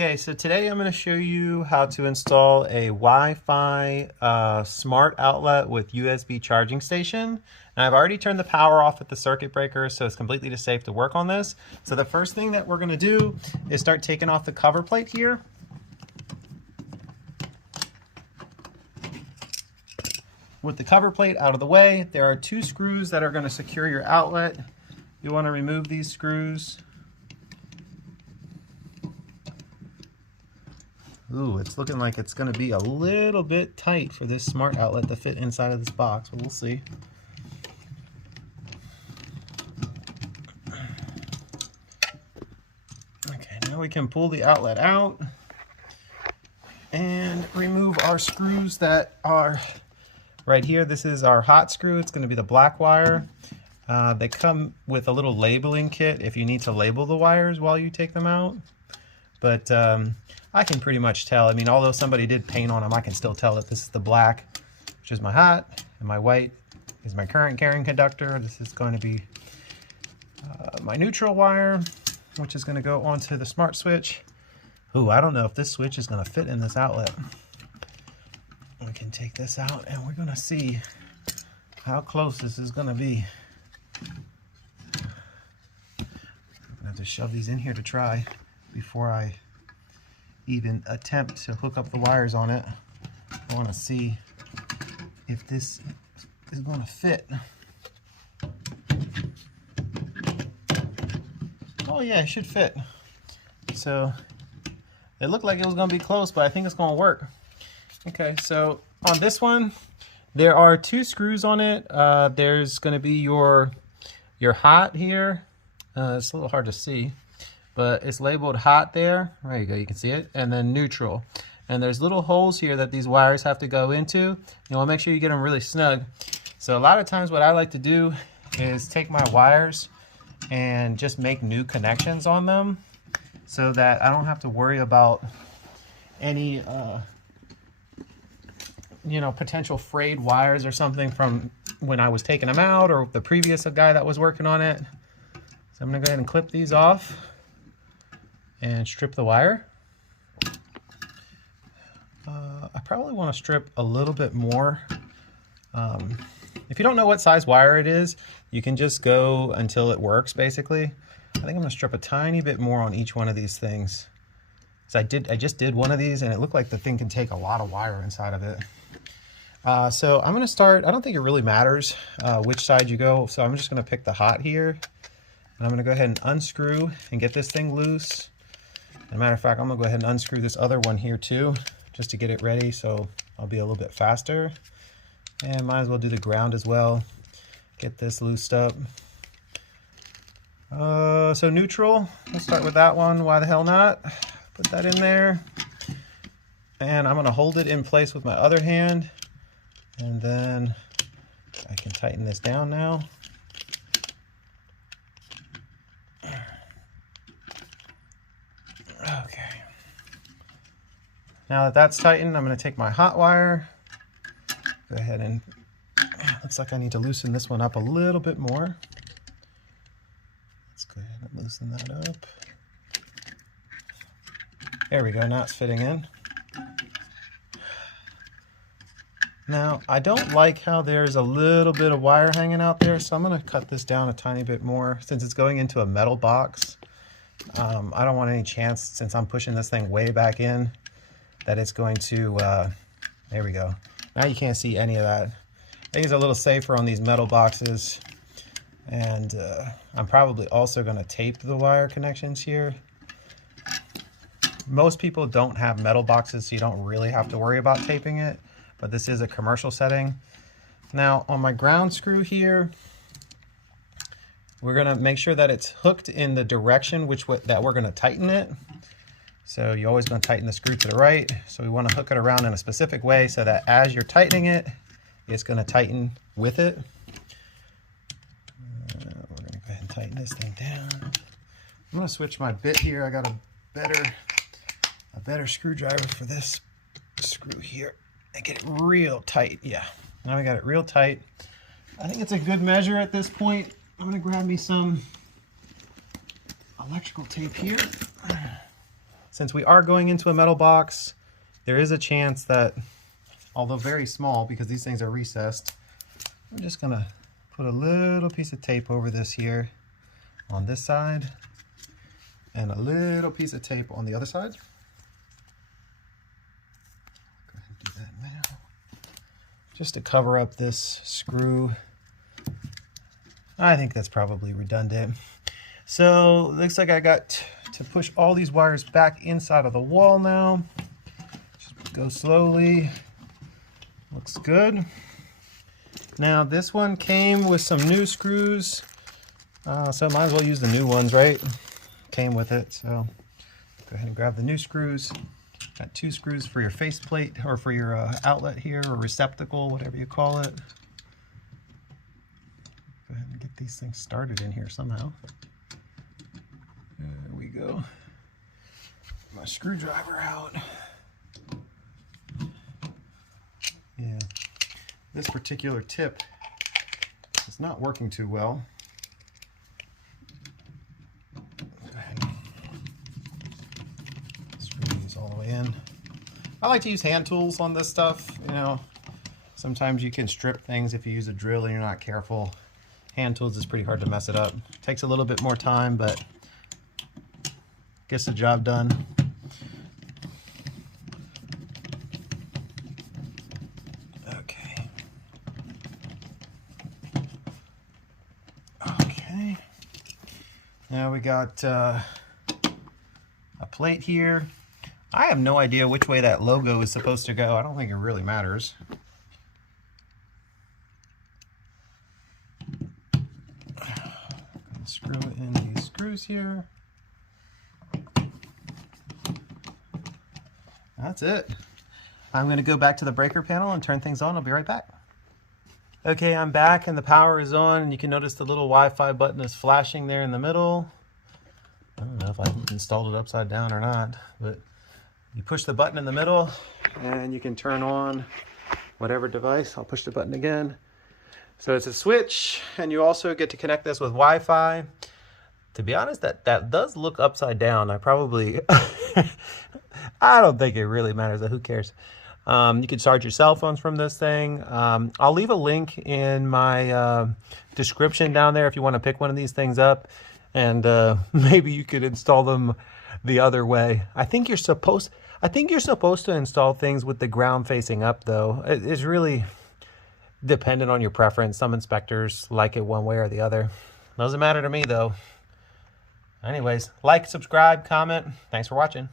Okay, so today I'm going to show you how to install a Wi-Fi smart outlet with USB charging station. And I've already turned the power off at the circuit breaker, so it's completely safe to work on this. So the first thing that we're going to do is start taking off the cover plate here. With the cover plate out of the way, there are two screws that are going to secure your outlet. You want to remove these screws. Ooh, it's looking like it's going to be a little bit tight for this smart outlet to fit inside of this box, but we'll see. Okay, now we can pull the outlet out and remove our screws that are right here. This is our hot screw. It's going to be the black wire. They come with a little labeling kit if you need to label the wires while you take them out. But I can pretty much tell. I mean, although somebody did paint on them, I can still tell that this is the black, which is my hot, and my white is my current carrying conductor. This is going to be my neutral wire, which is going to go onto the smart switch. Ooh, I don't know if this switch is going to fit in this outlet. We can take this out and we're going to see how close this is going to be. I'm going to have to shove these in here to try before I even attempt to hook up the wires on it. I want to see if this is going to fit. Oh yeah, it should fit. So it looked like it was going to be close, but I think it's going to work. Okay, so on this one, there are two screws on it. There's going to be your hot here. It's a little hard to see, but it's labeled hot there. There you go, you can see it. And then neutral. And there's little holes here that these wires have to go into. You want to make sure you get them really snug. So a lot of times what I like to do is take my wires and just make new connections on them so that I don't have to worry about any potential frayed wires or something from when I was taking them out or the previous guy that was working on it. So I'm gonna go ahead and clip these off and strip the wire. I probably want to strip a little bit more. If you don't know what size wire it is, you can just go until it works basically. I think I'm gonna strip a tiny bit more on each one of these things. So I just did one of these and it looked like the thing can take a lot of wire inside of it. So I'm gonna start, I don't think it really matters which side you go, so I'm just gonna pick the hot here. And I'm gonna go ahead and unscrew and get this thing loose. As a matter of fact, I'm gonna go ahead and unscrew this other one here too, just to get it ready so I'll be a little bit faster. And might as well do the ground as well. Get this loosed up. So neutral, we'll start with that one, why the hell not? Put that in there. And I'm gonna hold it in place with my other hand. And then I can tighten this down now. Okay. Now that that's tightened, I'm going to take my hot wire. Go ahead and, looks like I need to loosen this one up a little bit more. Let's go ahead and loosen that up. There we go, now it's fitting in. Now, I don't like how there's a little bit of wire hanging out there, so I'm going to cut this down a tiny bit more. Since it's going into a metal box, I don't want any chance, since I'm pushing this thing way back in, that it's going to, there we go. Now you can't see any of that. I think it's a little safer on these metal boxes. And I'm probably also going to tape the wire connections here. Most people don't have metal boxes, so you don't really have to worry about taping it. But this is a commercial setting. Now on my ground screw here, we're gonna make sure that it's hooked in the direction that we're gonna tighten it. So you're always gonna tighten the screw to the right. So we wanna hook it around in a specific way so that as you're tightening it, it's gonna tighten with it. We're gonna go ahead and tighten this thing down. I'm gonna switch my bit here. I got a better screwdriver for this screw here. And get it real tight. Yeah, now we got it real tight. I think it's a good measure at this point. I'm gonna grab me some electrical tape here. since we are going into a metal box, there is a chance that, although very small because these things are recessed, I'm just gonna put a little piece of tape over this here on this side and a little piece of tape on the other side. Go ahead and do that now. Just to cover up this screw. I think that's probably redundant. So looks like I got to push all these wires back inside of the wall now. Just go slowly. Looks good. Now this one came with some new screws, so might as well use the new ones, right? Came with it, so go ahead and grab the new screws. Got 2 screws for your faceplate or for your outlet here, or receptacle, whatever you call it. Go ahead and get these things started in here somehow. There we go. My screwdriver out. Yeah, this particular tip is not working too well. Go ahead and screw these all the way in. I like to use hand tools on this stuff. You know, sometimes you can strip things if you use a drill and you're not careful. Hand tools is pretty hard to mess it up. Takes a little bit more time, but gets the job done. Okay. Okay. Now we got a plate here. I have no idea which way that logo is supposed to go. I don't think it really matters. Screw it in these screws here. That's it. I'm going to go back to the breaker panel and turn things on. I'll be right back. Okay, I'm back and the power is on, and you can notice the little Wi-Fi button is flashing there in the middle. I don't know if I installed it upside down or not, but you push the button in the middle and you can turn on whatever device. I'll push the button again. So it's a switch, and you also get to connect this with Wi-Fi. To be honest, that does look upside down. I probably, I don't think it really matters, who cares? You can charge your cell phones from this thing. I'll leave a link in my description down there if you want to pick one of these things up, and maybe you could install them the other way. I think you're supposed to install things with the ground facing up, though. It's really dependent on your preference. Some inspectors like it one way or the other. Doesn't matter to me, though. Anyways, like, subscribe, comment. Thanks for watching.